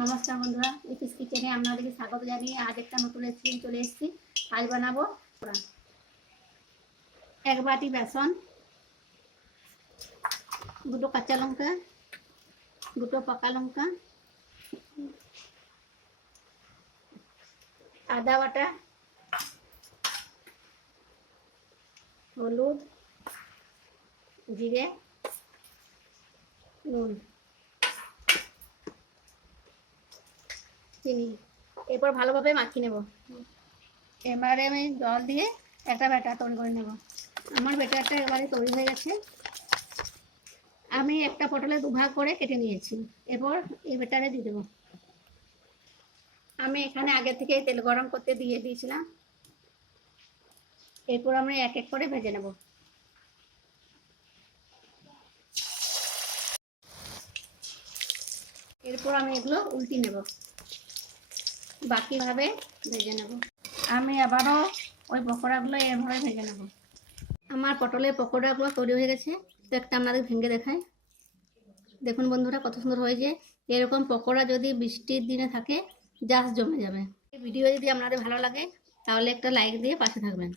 নমস্কার বন্ধুরা ইপিস কিচেনে আপনাদেরকে স্বাগত জানিয়ে আজ একটা নতুন রেসিপি চলে এসেছি। আজ বানাবো এক বাটি বেসন, দুটো কাঁচা লঙ্কা, দুটো পাকা লঙ্কা, আদা বাটা, হলুদ, জিরে, নুন। চিনি এরপর ভালোভাবে মাখিয়ে নেব। এবারে আমি জল দিয়ে একটা ব্যাটার তৈরি করে নেব। আমার ব্যাটারটা এবারে তৈরি হয়ে গেছে। আমি একটা পটলে দুভাগ করে কেটে নিয়েছি। এরপর এই ব্যাটারে দিয়ে দেবো। আমি এখানে আগে থেকে তেল গরম করতে দিয়ে দিয়েছিলাম। এরপর আমরা এক এক করে ভেজে নেব। এরপর আমি এগুলো উল্টি নেব। বাকিভাবে ভেজে নেব। আমি আবারও ওই পকোড়াগুলো এভাবে ভেজে নেব। আমার পটলের পকোড়াগুলো তৈরি হয়ে গেছে। তো একটা আপনাদের ভেঙে দেখায় দেখুন বন্ধুরা কত সুন্দর হয়েছে। এরকম পকোড়া যদি বৃষ্টির দিনে থাকে জাস্ট জমে যাবে। এই ভিডিও যদি আপনাদের ভালো লাগে তাহলে একটা লাইক দিয়ে পাশে থাকবেন।